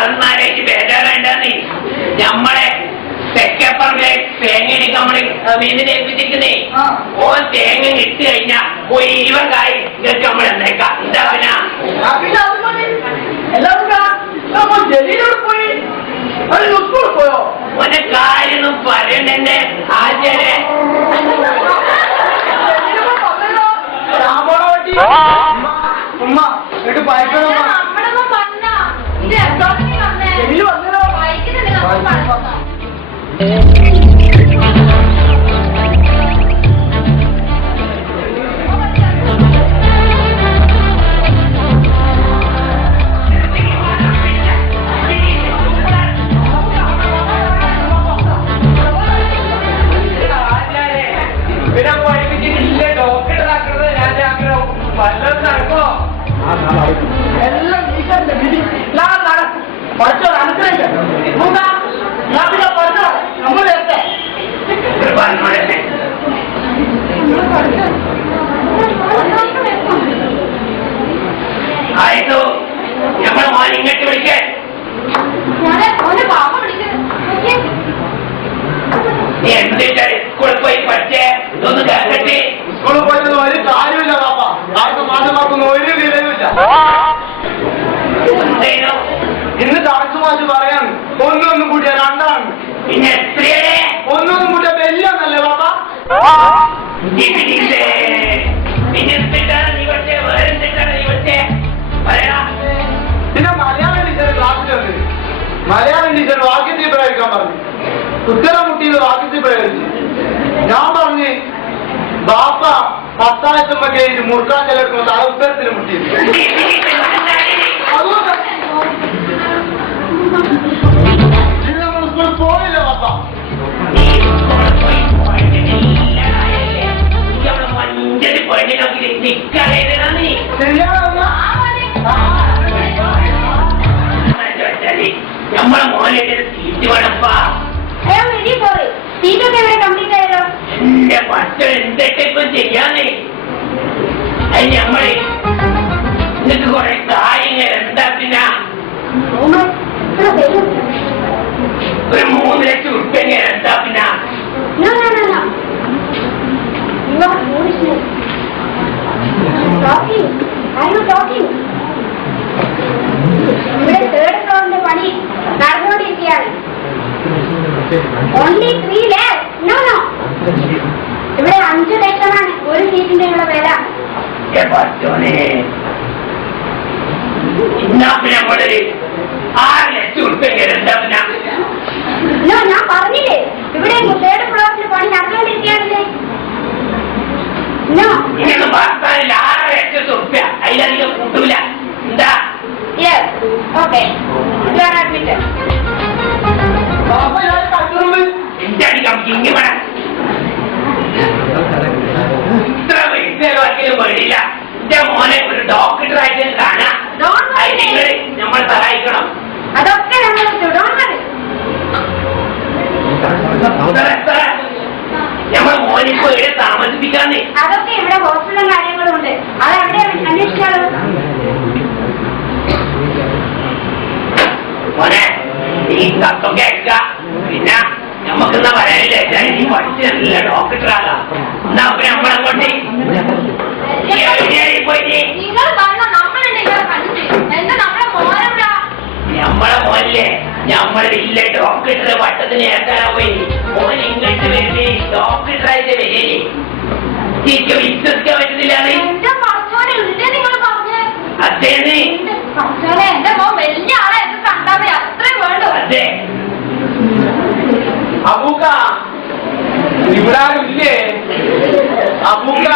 അതൊന്നാലേക്ക് ബേജാറാണ്ടെന്നേ നമ്മളെ തെക്കേപ്പറമ്പിലെ തേങ്ങ നമ്മള് മീനിനെ ഏൽപ്പിച്ചിരിക്കുന്നേ. ഓൻ തേങ്ങ ഇട്ട് കഴിഞ്ഞാ പോയി 20 കായ് ഇതൊക്കെ നമ്മൾ എന്നേക്കാം. എന്താ ഓനെ കാര്യൊന്നും പറയണ്ടെന്റെ ആചാരെ. ആയിട്ടോ ഞമ്മളെ മോൻ ഇങ്ങോട്ട് വിളിക്കേ. നീ എന്തിട്ടാ സ്കൂളിൽ പോയി പഠിച്ചേ? ഇതൊന്ന് കേട്ടെ. സ്കൂളിൽ പോയിട്ട് ഒരു കാര്യമില്ല പാപ്പ. ആർക്കും മാറ്റമാക്കുന്ന ഒരു വിലയുമില്ല. ഇന്ന് താഴ്ച മാറ്റി പറയാൻ ഒന്നൊന്നും കൂട്ടിയ 2 പിന്നെ എത്രയേ? ഒന്നൊന്നും കൂട്ടിയ വലിയൊന്നല്ലേ പാപ്പ? പിന്നെ മലയാളം ടീച്ചർ ക്ലാസ്സിൽ വന്ന് മലയാളം ടീച്ചർ വാക്യത്തിൽ പ്രയോഗിക്കാൻ പറഞ്ഞു. ഉത്തരം മുട്ടിയത് വാക്യത്തിൽ പ്രയോഗിച്ചു. ഞാൻ പറഞ്ഞ് ബാപ്പ 10,000 മുറുക്കാൻ ചെലർക്കുമ്പോൾ ആ ഉത്തരത്തിൽ മുട്ടിയത്. അതുകൊണ്ട് നമ്മൾ സ്കൂളിൽ പോയില്ല പാപ്പ. നമ്മളെ മോനെ സീറ്റ് വേണപ്പാ. എന്റെ പച്ച എന്തൊക്കെ ഇപ്പൊ ചെയ്യാനേ. അത് ഞമ്മള് നിനക്ക് കുറെ കാര്യങ്ങൾ എന്താ പിന്നെ ഒരു 3 ലക്ഷം ഉറുപ്പിക എന്താ പിന്നെ ഇവിടെ 3rd ഫ്ലോറിന്റെ പണി നടന്നുകൊണ്ടിരിക്കുകയാണ്. Only 3 lakhs. നോ ഇവിടെ 5 ലക്ഷമാണ് ഒരു സീറ്റിന്റെ ഇവിടെ വില. നമ്മളൊരു 6 ലക്ഷം ഉറുപ്പിക എന്താ പിന്നെ ഞാൻ പറഞ്ഞില്ലേ ഇവിടെ 3rd ഫ്ലോറിന്റെ പണി നടന്നുകൊണ്ടിരിക്കുകയാണല്ലേ. ഇനിയൊന്നും ഭർത്താവില്ല. 6 ലക്ഷം ഉറുപ്പിക അതിലധികം കൂട്ടൂല. എന്താ ഓക്കെ അഡ്മിറ്റ്. ഇങ്ങനെ വേണം. ഇത്ര പൈസയിലും വേണ്ടിയില്ല. എന്റെ മോനെ ഒരു ഡോക്ടറായിട്ട് കാണാം. നിങ്ങൾ നമ്മൾ സഹായിക്കണം. അതൊക്കെ നമ്മൾ മോനിപ്പോ ഇവിടെ താമസിപ്പിക്കാന്നേ. അതൊക്കെ ഇവിടെ ഹോസ്പിറ്റലും കാര്യങ്ങളും ഉണ്ട്. അതെവിടെ അന്വേഷിക്കാളൂ. മോനെ ഈ തത്വമൊക്കെ അയക്ക. പിന്നെ നമുക്കെന്നാ പറയാനില്ല. നീ പഠിച്ചല്ല ഡോക്ടറാകാം. എന്നാ അപ്പൊ നമ്മളങ്ങോട്ട് നമ്മളെ മോനില്ലേ നമ്മളെ വലിയ ഡോക്ടറെ വട്ടത്തിന് ഏറ്റാനാ പോയി. മോൻ ഇങ്ങോട്ട് വരുന്നേ ഡോക്ടറായിട്ട് വരേ. എനിക്ക് വിശ്വസിക്കാൻ പറ്റുന്നില്ല. അതേന്ന് എന്റെ മോൻ വലിയ ആളെ കണ്ടാ മതി. അത്രയും വേണ്ടു. അതെ അബൂക്ക ഇവിടാരില്ലേ? അബൂക്ക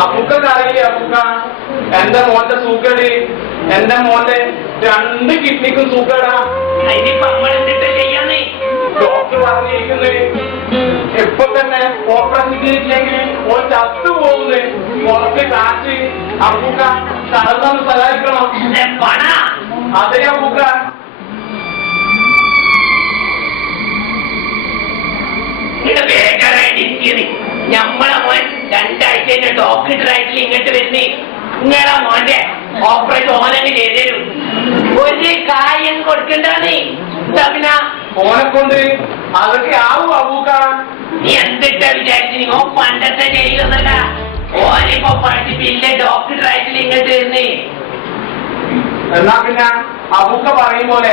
അബൂക്ക അറിയില്ലേ? അബൂക്ക എന്റെ മോന്റെ സൂക്കേട്. എന്റെ മോന്റെ 2 കിഡ്നിക്കും സൂക്കേടാ. അതിനിപ്പോ നമ്മൾ എന്തിട്ട് ചെയ്യാന്നേ? ഡോക്ടർ പറഞ്ഞിരിക്കുന്നത് തന്നെ ഓപ്പറേഷൻ ചെയ്തില്ലെങ്കിൽ ഓൻ ചത്തു പോകുന്നത് പുറത്ത് കാറ്റ് അപ്പൂക്ക കടന്നു സഹായിക്കണം. അതെ അപ്പൂക്ക. ഞമ്മളെ മോൻ 2 ആഴ്ച ഡോക്ടറായിട്ട് ഇങ്ങോട്ട് വരുന്നേ. നിങ്ങളെ മോന്റെ ഓപ്പറേഷൻ ഓനങ്ങ് ചെയ്തരും. ഒരു കാര്യം കൊടുക്കണ്ടേ പിന്നെ ഓനെ കൊണ്ട് അതൊക്കെ ആവും അപ്പൂക്ക. നീ എന്തിട്ടാ വിചാരിച്ചു? നീ പണ്ടത്തെ ചെയ്യുന്നല്ല. ഓനിപ്പോ പഠിപ്പില്ല ഡോക്ടറായിട്ട് ഇങ്ങോട്ട് വരുന്നേ. എന്നാ പിന്നെ അപ്പൂക്ക പറയും പോലെ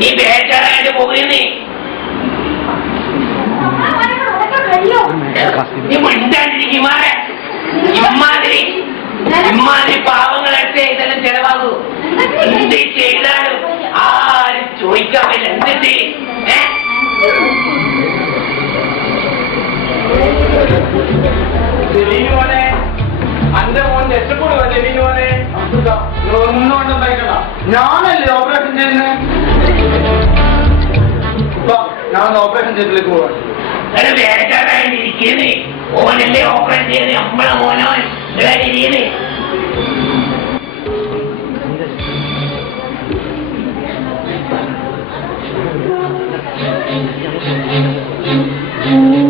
നീ ബേജാറായിട്ട് പോകുന്നേ. നീ മിണ്ടാണ്ടിരിക്കുമാറെ. ഇമ്മാതിരി പാവങ്ങളൊക്കെ ഇതെല്ലാം ചെലവാകൂ. എന്ത് ചെയ്താലും ആരും ചോദിക്കാൻ പറ്റില്ല. എന്തിട്ട് ജലീന് പോലെ അന്റെ മോൻ രക്ഷപ്പെടുക. ജലീന് പോലെ ഒന്നും കൊണ്ടും ഭയക്കണ്ട. ഞാനല്ലേ ഓപ്പറേഷൻ ചെയ്യുന്നത്. ഞാൻ ഓപ്പറേഷൻ ചെയ്തിലേക്ക് പോവാൻ. ബേജാറായിട്ടിരിക്കുന്നേ. ഓനല്ലേ ഓപ്പറേഷൻ ചെയ്യുന്നത്. നമ്മളെ മോനോൻ ഇരിക്കുന്നേ. Mm-hmm.